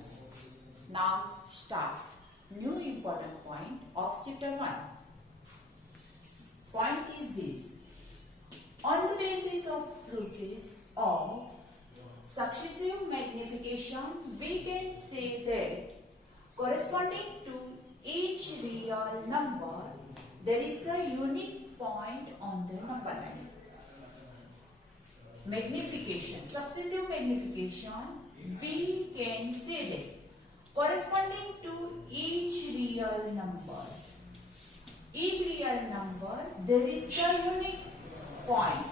students. Now start new important point of chapter 1. Point is this. On the basis of process of successive magnification, we can say that corresponding to each real number, there is a unique point on the number line. Magnification, successive magnification, we can say that corresponding to each real number, there is a unique point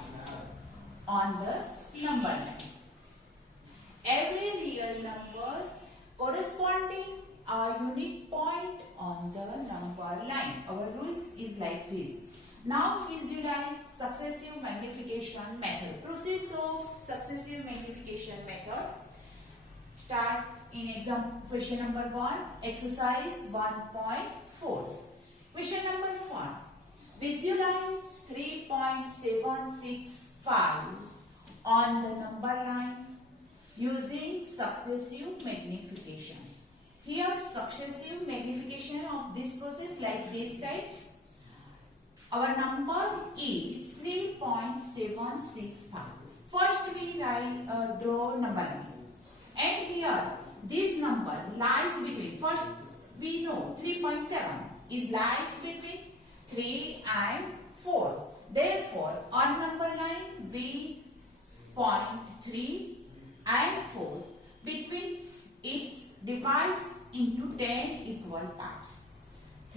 on the number line. Every real number corresponding a unique point on the number line. Our rules is like this. Now visualize successive magnification method. Process of successive magnification method. Start in example question number 1, exercise 1.4. Question number 1. Visualize 3.765 on the number line using successive magnification. Here successive magnification of this process like these types. Our number is 3.765. First we draw number line. And here this number lies between, first we know 3.7 is lies between 3 and 4. Therefore on number line we point 3 and 4. Between it divides into 10 equal parts.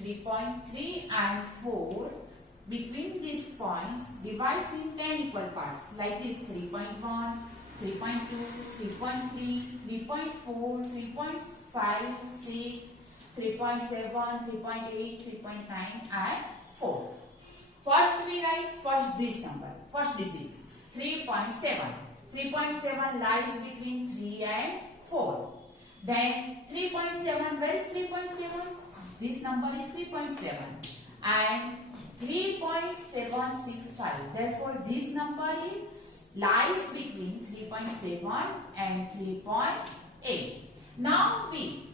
3.3 and 4 between these points divides in 10 equal parts like this: 3.1, 3.2, 3.3, 3.4, 3.5, 6, 3.7, 3.8, 3.9 and 4. First we write this number, first digit 3.7. 3.7 lies between 3 and 4. Then 3.7, where is 3.7? This number is 3.7 and 3.765. Therefore this number lies between 3.7 and 3.8. Now we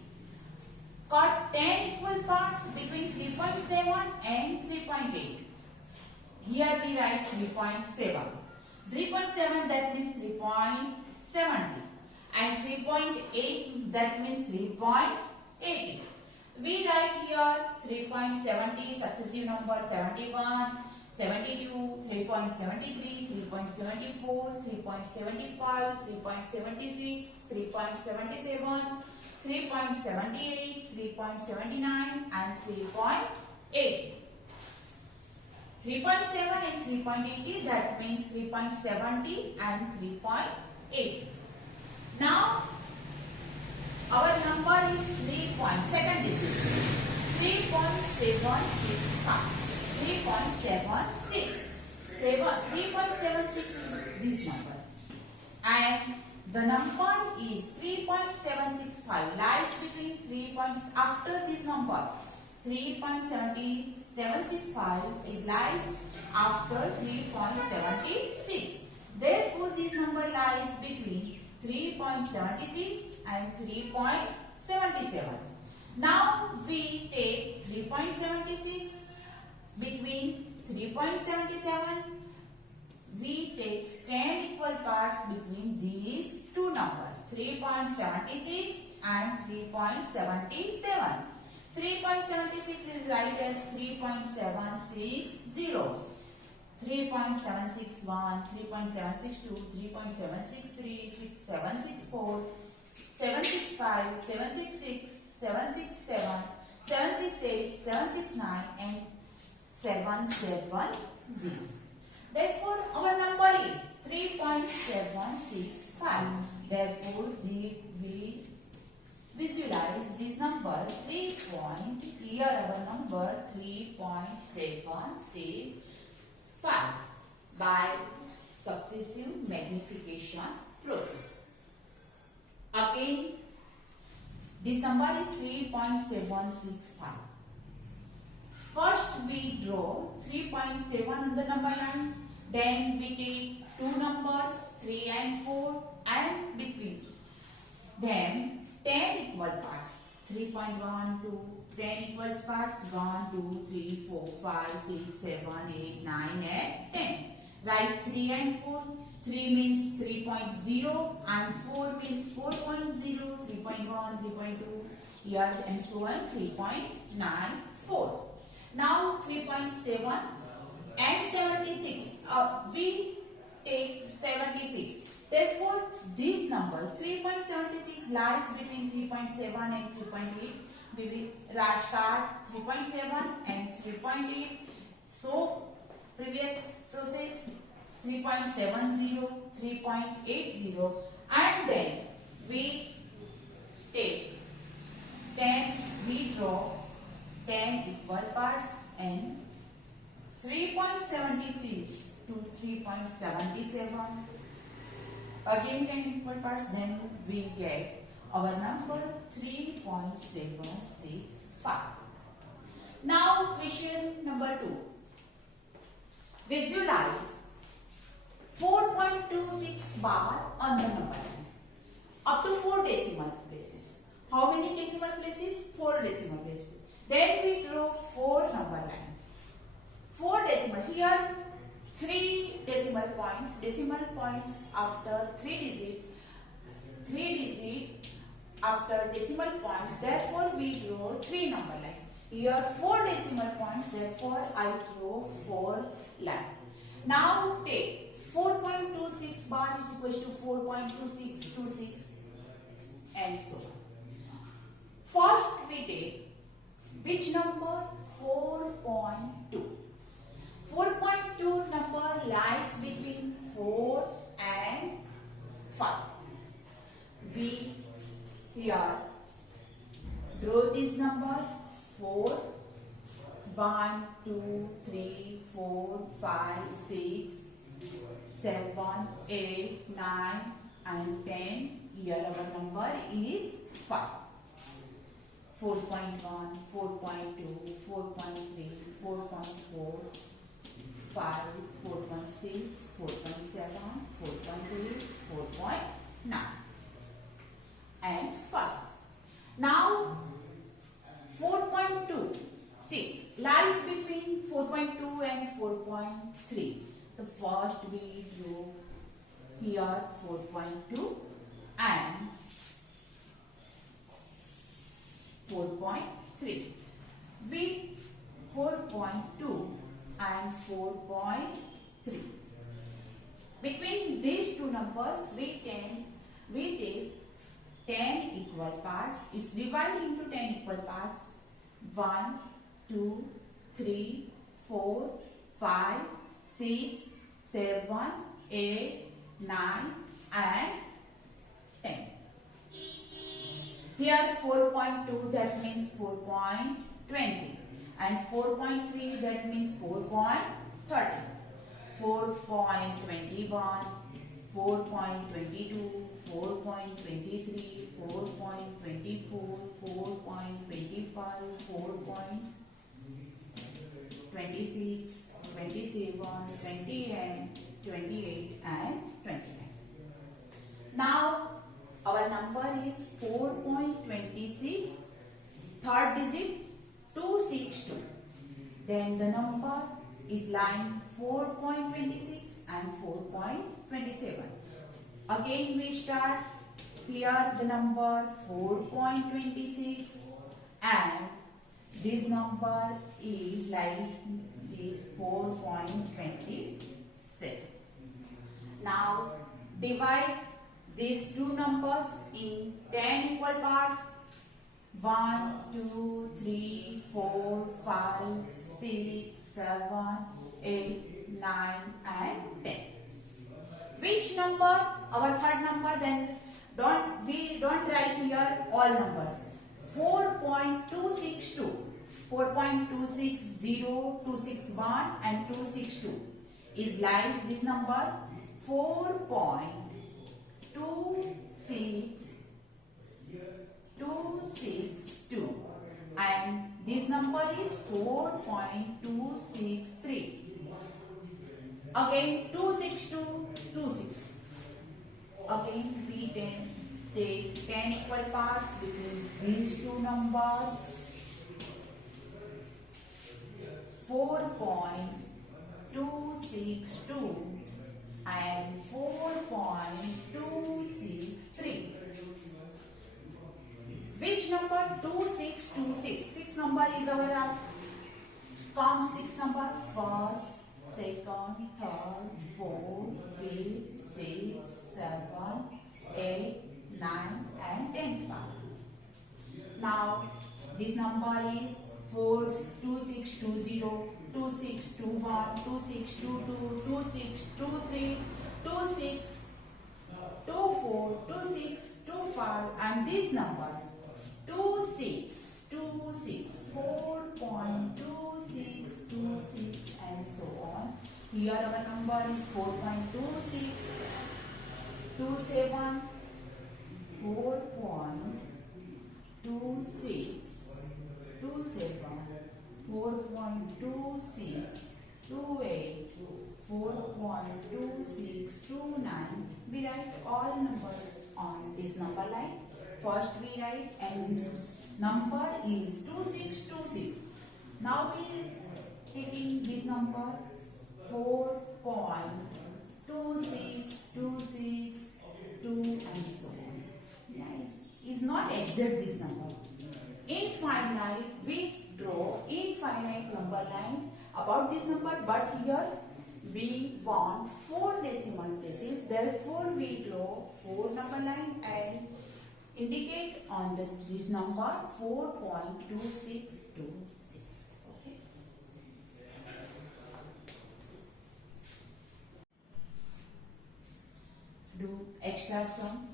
cut 10 equal parts between 3.7 and 3.8. Here we write 3.7. 3.7 that means 3.70 and 3.8 that means 3.80. We write here 3.70 successive number 71, 72, 3.73, 3.74, 3.75, 3.76, 3.77, 3.78, 3.79 and 3.8. 3.7 and 3.80 that means 3.70 and 3.8. Now our number is 3.2 digit 3.765. 3.76 is this number and the number is 3.765 lies between 3 points after this number. 3.765 is lies after 3.76. Therefore this number lies between 3.76 and 3.77. Now we take 3.76 between 3.77. We take 10 equal parts between these two numbers, 3.76 and 3.77. 3.76 is right as 3.760. 3.761, 3.762, 3.763, 764, 765, 766, 767, 768, 769 and 770. Therefore, our number is 3.765. Therefore, we visualize this number 3. Here our number 3.765 by successive magnification process. Again, this number is 3.765. First we draw 3.7 on the number line. Then we take two numbers 3 and 4 and between. Then 10 equal parts. 3.1 to 10 equal parts. 1, 2, 3, 4, 5, 6, 7, 8, 9 and 10. Write 3 and 4. 3 means 3.0 and 4 means 4.0, 3.1, 3.2, here and so on 3.94. Now 3.7 and 76. We take 76. Therefore, this number 3.76 lies between 3.7 and 3.8. We will start 3.7 and 3.8. So, previous process 3.70, 3.80 and then we take 10, we draw 10 equal parts and 3.76 to 3.77 again 10 equal parts, then we get our number 3.765. Now question number 2. Visualize 4.26 bar on the number line up to 4 decimal places. How many decimal places? 4 decimal places. Then we draw 4 number line. 4 decimal. Here 3 decimal points. Decimal points after 3 digit. 3 digit after decimal points. Therefore we draw 3 number line. Here 4 decimal points. Therefore I draw 4 line. Now take 4.26 bar is equal to 4.2626 and so on. First we take which number? 4.2. 4.2 number lies between 4 and 5. We here draw this number 4. 1, 2, 3, 4, 5, 6, 7, 8, 9 and 10. Here our number is 5. 4.1, 4.2, 4.3, 4.4, 5, 4.6, 4.7, 4.8, 4.9 and 5. Now 4.26 lies between 4.2 and 4.3. The first we drew here 4.2 and 4.3. We 4.2 and 4.3. Between these two numbers we take 10 equal parts. It's divided into 10 equal parts. 1, 2, 3, 4, 5, 6, 7, 8, 9 and 10. Here 4.2 that means 4.20 and 4.3 that means 4.30. 4.21, 4.22, 4.23, 4.24, 4.25, 4.26, 27, 20 and 28 and 29. Now our number is 4.26, third digit 262. Then the number is line 4.26 and 4.27. Again we start here the number 4.26 and this number is like this 4.27. Now divide these two numbers in 10 equal parts. 1, 2, 3, 4, 5, 6, 7, 8, 9 and 10. Which number? Our third number. Then we don't write here all numbers. 4.262, 4.260, 261 and 262 is lies this number 4.262 and this number is 4.263. Again 262, 26. Again we take 10 equal parts between these two numbers. 4.262 and 4.263. Which number? 2626. 6 number is our come 6 number. First, second, third, fourth, fifth, sixth, seventh, eighth, ninth, and 10th part. Now this number is 42620, 2621, 2622, 2623, 2624, 2625, and this number 2626, 4.2626, and so on. Here our number is 4.2627, 4.2627, 4.2628, 4.2629. We write all numbers on this number line. First we write, and number is 2626. Now we taking this number 4.26262 and so on. Nice. Is not exact this number. Infinite, we draw infinite number line about this number, but here we want 4 decimal places. Therefore, we draw 4 number line and indicate on this number 4.2626. Okay. Do extra sum.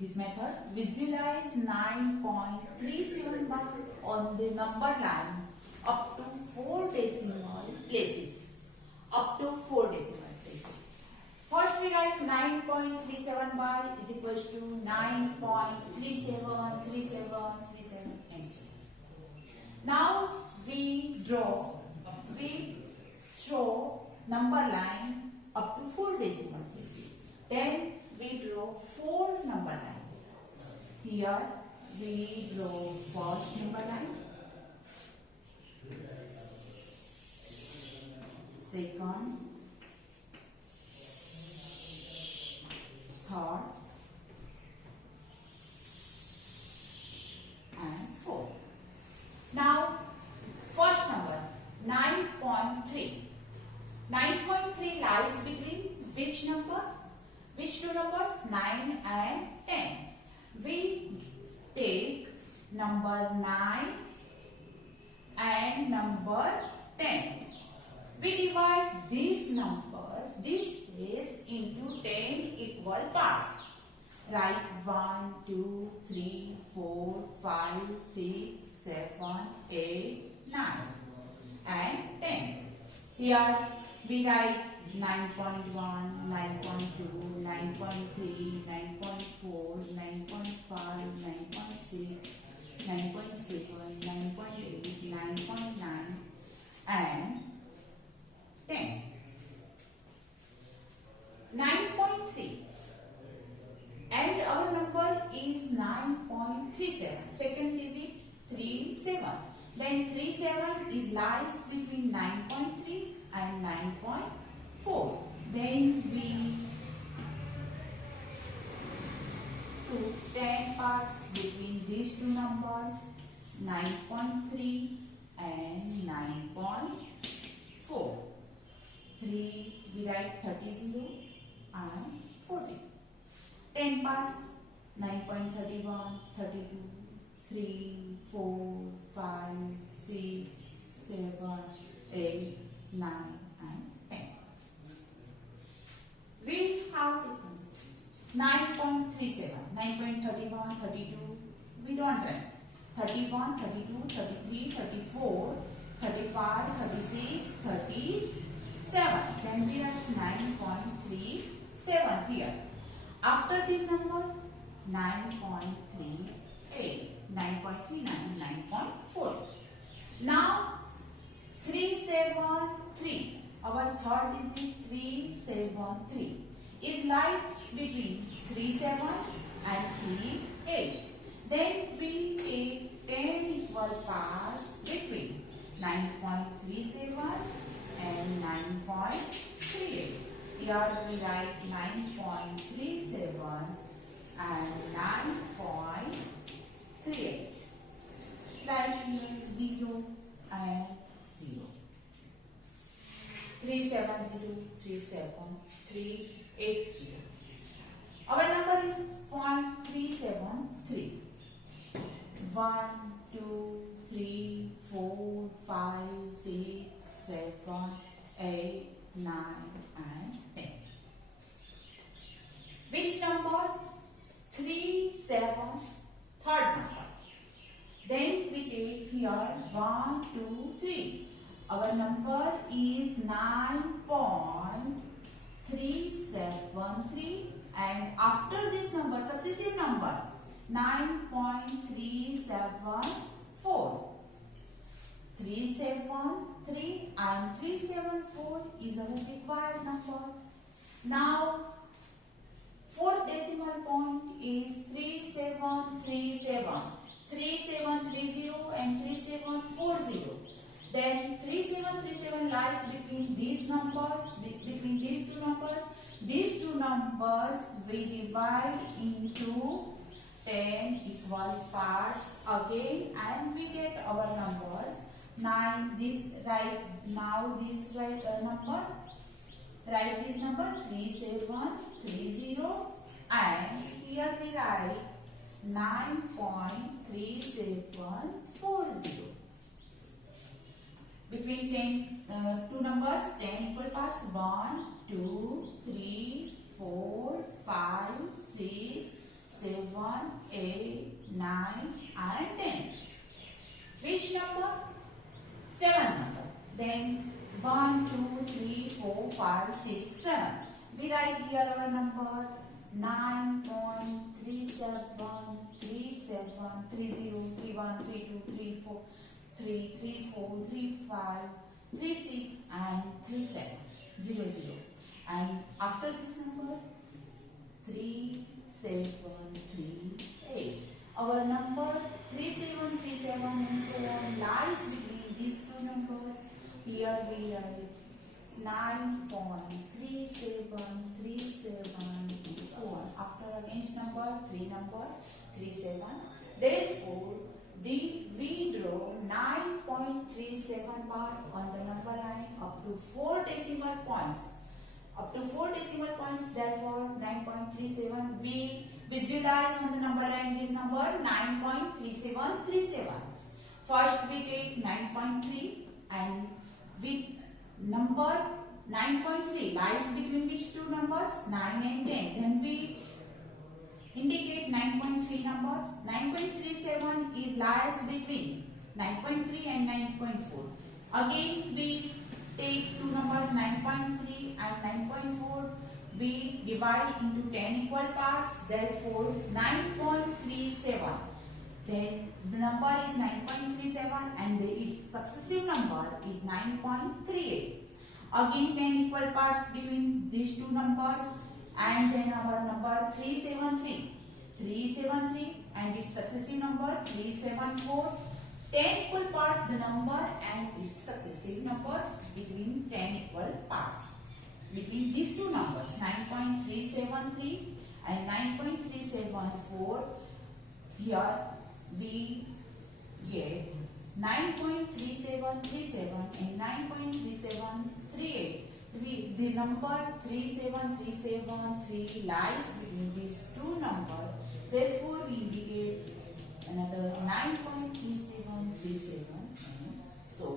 This method, visualize 9.37 bar on the number line up to 4 decimal places. Up to 4 decimal places. First we write 9.37 bar is equals to 9.373737 and so on. Now we show number line up to 4 decimal places. Then we draw 4 number line. Here we draw first number line, second, third, and fourth. Now first number 9.3. 9.3 lies between which number? Which two numbers? 9 and 10. We take number 9 and number 10. We divide these numbers, this place, into 10 equal parts. Write 1, 2, 3, 4, 5, 6, 7, 8, 9 and 10. Here we write 9.1, 9.2, 9.3, 9.4, 9.5, 9.6, 9.7, 9.8, 9.9 and 10. 9.3 and our number is 9.37. Second digit 37. Then 37 is lies between 9.3 and 9.4. Then we put 10 parts between these two numbers, 9.3 and 9.4. 3 we write 30 and 40. 10 parts, 9.31, 32, 3, 4, 5, 6, 7, 8, 9 and 10. We have 9.37, 9.31, 32, we don't write. 31, 32, 33, 34, 35, 36, 37. Then we have 9.37 here. After this number, 9.38, 9.39, 9.4. Now, 373. Our third digit 373. is lies between 3, 7 and 3, 8. Then we take 10 equal parts between 9.37 and 9.38. Here we write 9.37 and 9.38. Write here 0 and 0. 370, 380. Our number is 0.373. 1, 2, 3, 4, 5, 6, 7, 8, 9 and 10. Which number? 3, 7, third number. Then we take here 1, 2, 3. Our number is 9.373 and after this number, successive number 9.374. 373 and 374 is our required number. Now, fourth decimal point is 3737. 3730 and 3740. Then 3737 lies between these numbers, between these two numbers. These two numbers we divide into 10 equal parts again and we get our numbers. 9, this right now this right number, write this number 3730 and here we write 9.3740. Between 2 numbers, 10 equal parts, 1, 2, 3, 4, 5, 6, 7, 8, 9 and 10. Which number? 7 number. Then 1, 2, 3, 4, 5, 6, 7. We write here our number 9.3737, 30, 31, 32, 34, 3, 34, 35, 36 and 37, 00. And after this number 3738. Our number 3737 and so on lies between these two numbers. Here we write 9.3737 and so on. After against number 37. Therefore, we draw 9.37 bar on the number line up to 4 decimal points. Up to 4 decimal points, therefore 9.37. We visualize on the number line this number 9.3737. First we take 9.3 and with number 9.3 lies between which two numbers? 9 and 10. Then we indicate 9.3 numbers. 9.37 is lies between 9.3 and 9.4. Again we take two numbers 9.3 and 9.4. We divide into 10 equal parts. Therefore 9.37. Then the number is 9.37 and its successive number is 9.38. Again 10 equal parts between these two numbers. And then our number 373 and its successive number 374. 10 equal parts the number and its successive numbers between 10 equal parts. Between these two numbers 9.373 and 9.374, here we get 9.3737 and 9.3738. The number 37373 lies between these two numbers. Therefore, we indicate another 9.3737 and so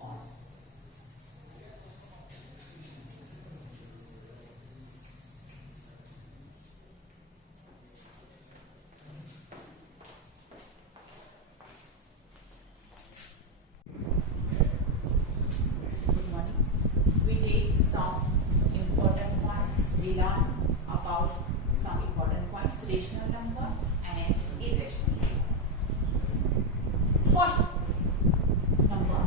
on. Good morning. We take some important points. We learn about some important points, rational number and irrational number. First number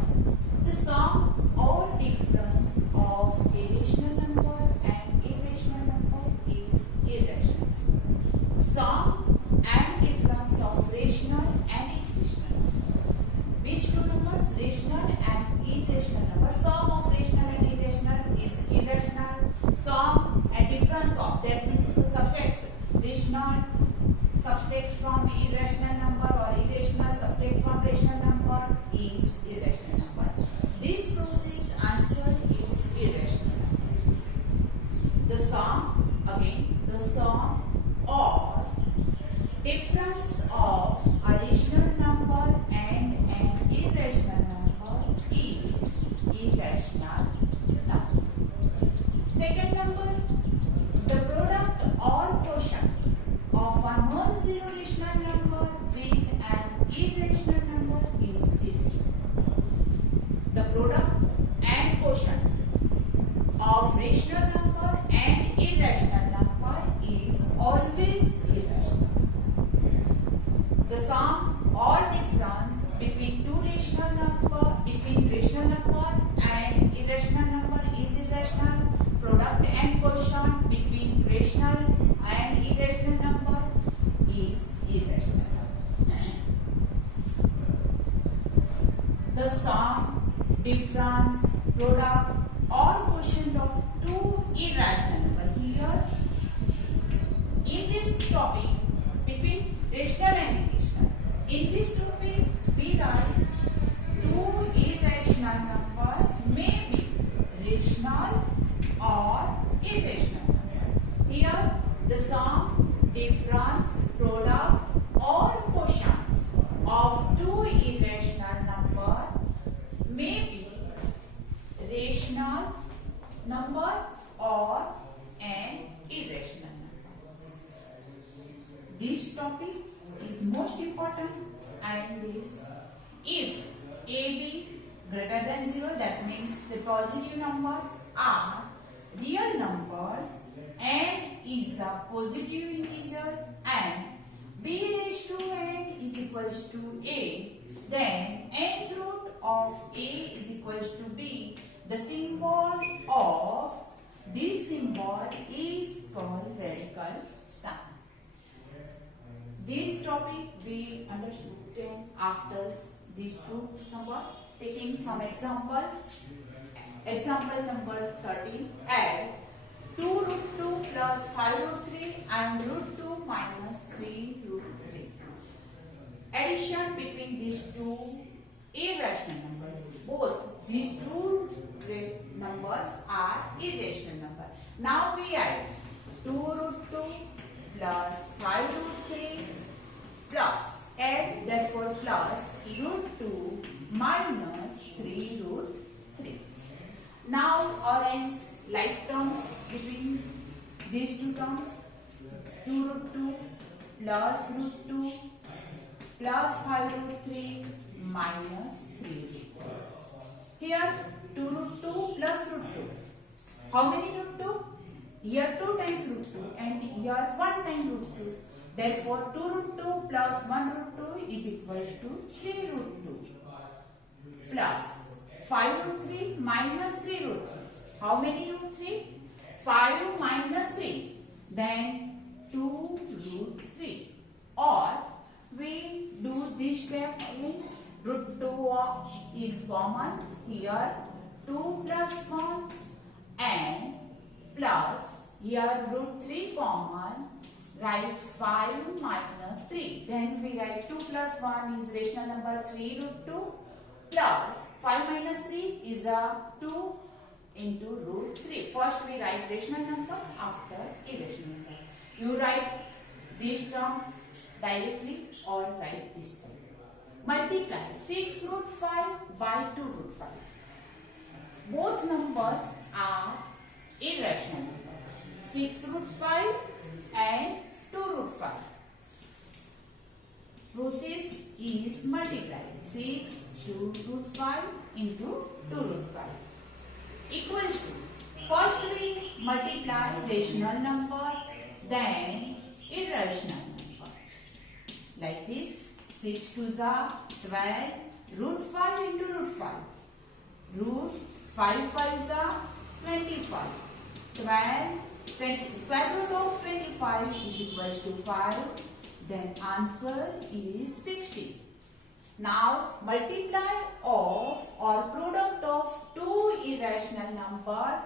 sum and difference of, that means subtract rational, subtract from irrational number, or irrational subtract from rational number is irrational number. This process answer is irrational number. The sum, again, the sum or difference of a rational number and an irrational number is irrational number. Second number, the product or quotient of a non-zero rational number with an irrational number is irrational. The product and quotient of rational number and irrational number is always irrational. The sum or difference between two rational number, between rational number and irrational number is irrational. Product and quotient between rational and irrational number is irrational number. The sum, difference, product or quotient of two irrational number. Here, in this topic, between rational and irrational, in this topic we write two irrational numbers may be rational or irrational. Here, the sum, difference, product or quotient of two irrational numbers may be rational number or an irrational number. This topic is most important and is if AB greater than 0, that means the positive numbers are real numbers and is a positive integer and b raised to n is equals to a, then nth root of a is equals to b. The symbol of this symbol is called radical sum. This topic we understood after these two numbers. Taking some examples. Example number 13. Add 2 root 2 plus 5 root 3 and root 2 minus 3 root 3. Addition between these two irrational numbers. Both these two numbers are irrational numbers. Now we add 2 root 2 plus 5 root 3 plus, add therefore plus root 2 minus 3 root 3. Now arrange like terms between these two terms. 2 root 2 plus root 2 plus 5 root 3 minus 3 root 2. Here 2 root 2 plus root 2. How many root 2? Here 2 times root 2 and here 1 time root 2. Therefore 2 root 2 plus 1 root 2 is equals to 3 root 2 plus 5 root 3 minus 3 root 3. How many root 3? 5 minus 3. Then 2 root 3. Or we do this step again. Root 2 is common. Here 2 plus 1 and plus here root 3 common. Write 5 minus 3. Then we write 2 plus 1 is rational number 3 root 2 plus 5 minus 3 is a 2 into root 3. First we write rational number, after irrational number. You write this term directly or write this term. Multiply 6 root 5 by 2 root 5. Both numbers are irrational numbers. 6 root 5 and 2 root 5. Process is multiply 6 to root 5 into 2 root 5 equals to, first we multiply rational number, then irrational number. Like this, 6 2s are 12, root 5 into root 5. Root 5 5s are 25. 12, square root of 25 is equals to 5. Then answer is 60. Now multiply of or product of two irrational number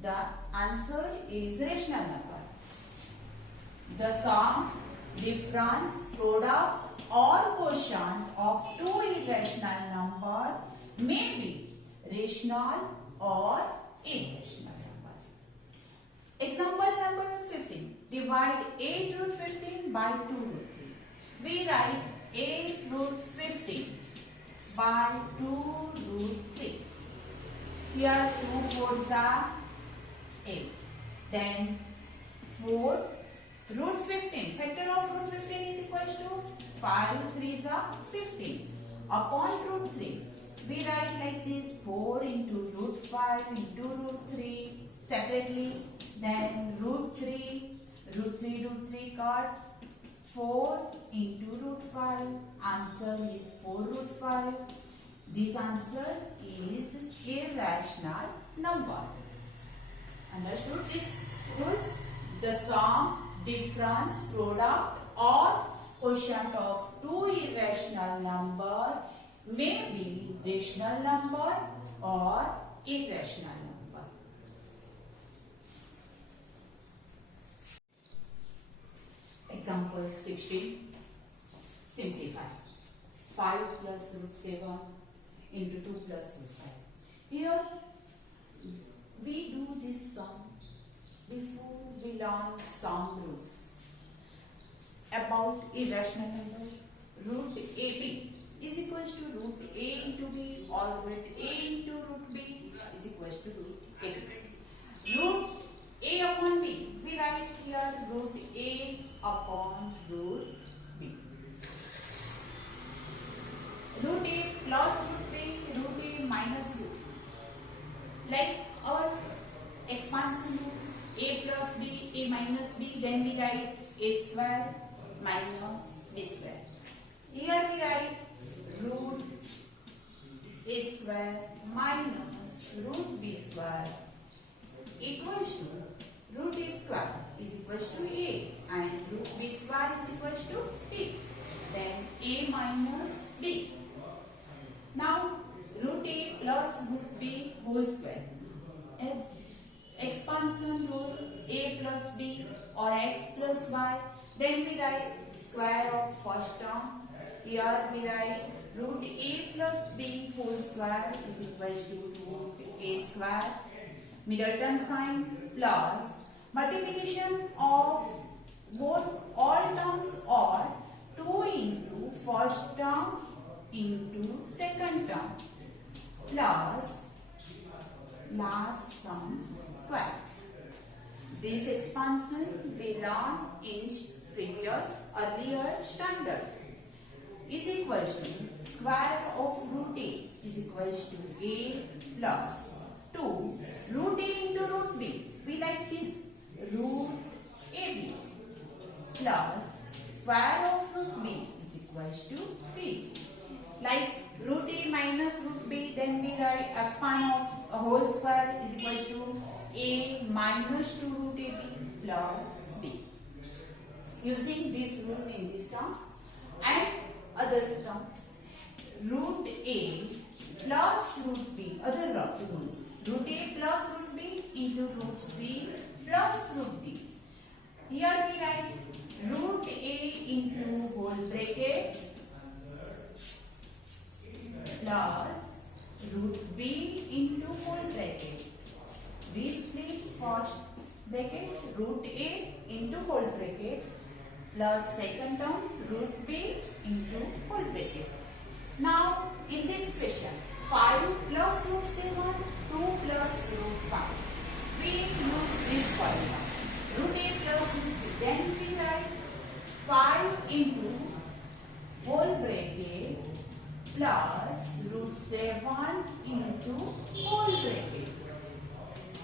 The answer is rational number. The sum, difference, product or quotient of two irrational numbers may be rational or irrational number. Example number 15. Divide 8 root 15 by 2 root 3. We write 8 root 15 by 2 root 3. Here 2 fours are 8. Then 4 root 15. Factor of root 15 is equal to 5 3s are 15 upon root 3. We write like this: 4 into root 5 into root 3 separately. Then root 3 root 3 cut. 4 into root 5. Answer is 4 root 5. This answer is irrational number. Understood this rules? The sum, difference, product or quotient of two irrational number may be rational number or irrational number. Example 16. Simplify. 5 plus root 7 into 2 plus root 5. Here we do this sum before we learn some rules about irrational number. Root AB is equal to root A into B, or root A into root B is equal to root AB. Root A upon B, we write here root A upon root B. Root A plus root B, root A minus root. Like our expansion rule, A plus B, A minus B, then we write A square minus B square. Here we write root A square minus root B square equals to root A square is equals to A and root B square is equals to B. Then A minus B. Now root A plus root B whole square. Expansion rule, A plus B or X plus Y. Then we write square of first term. Here we write root A plus B whole square is equal to root A square. Middle term sign plus multiplication of both all terms or 2 into first term into second term plus last sum square. This expansion we learned in previous earlier standard is equal to square of root A is equal to A plus 2 root A into root B. We like this root AB plus square of root B is equal to B. Like root A minus root B, then we write expand of a whole square is equal to A minus 2 root AB plus B. Using these rules in these terms and other term, root A plus root B, other rule, root A plus root B into root C plus root B. Here we write root A into whole bracket plus root B into whole bracket. We split first bracket root A into whole bracket plus second term root B into whole bracket. Now in this question 5 plus root 7, 2 plus root 5. We use this formula. Root A plus root B. Then we write 5 into whole bracket plus root 7 into whole bracket.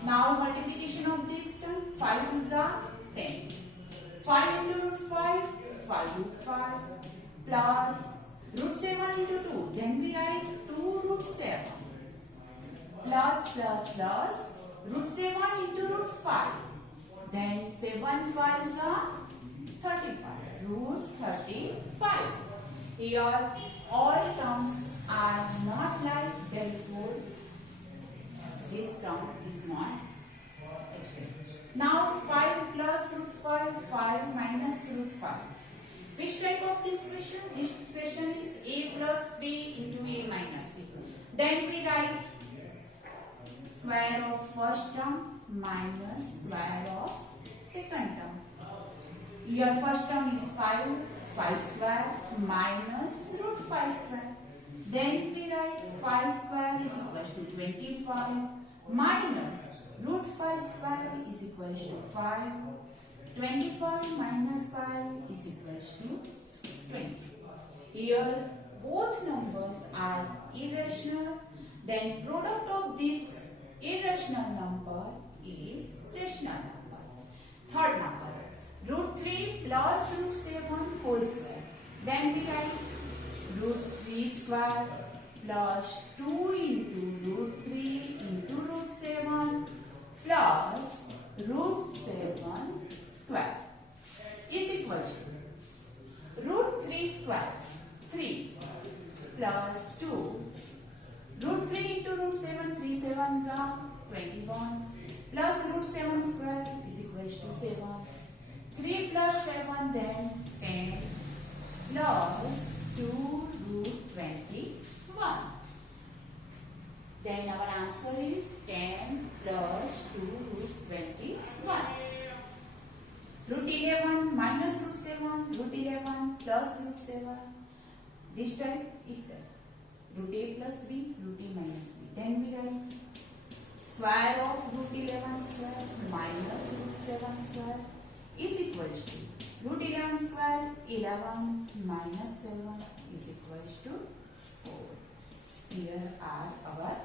Now multiplication of this term, 5 2s are 10. 5 into root 5, 5 root 5 plus root 7 into 2. Then we write 2 root 7 plus root 7 into root 5. Then 7 5s are 35. Root 35. Here all terms are not like, therefore this term is not Now 5 plus root 5, 5 minus root 5. Which type of this question? This question is a plus b into a minus b. Then we write square of first term minus square of second term. Your first term is 5, 5 square minus root 5 square. Then we write 5 square is equal to 25 minus root 5 square is equal to 5. 25 minus 5 is equal to 20. Here both numbers are irrational. Then product of this irrational number is rational number. Third number, root 3 plus root 7 whole square. Then we write root 3 square plus 2 into root 3 into root 7 plus root 7 square is equal to root 3 square, 3 plus 2, root 3 into root 7, 3 sevens are 21 plus root 7 square is equal to 7. 3 plus 7 then 10 plus 2 root 21. Then our answer is 10 plus 2 root 21. Root 11 minus root 7, root 11 plus root 7. This type is the root a plus b, root a minus b. Then we write square of root 11 square minus root 7 square is equal to root 11 square, 11 minus 7 is equal to 4. Here are our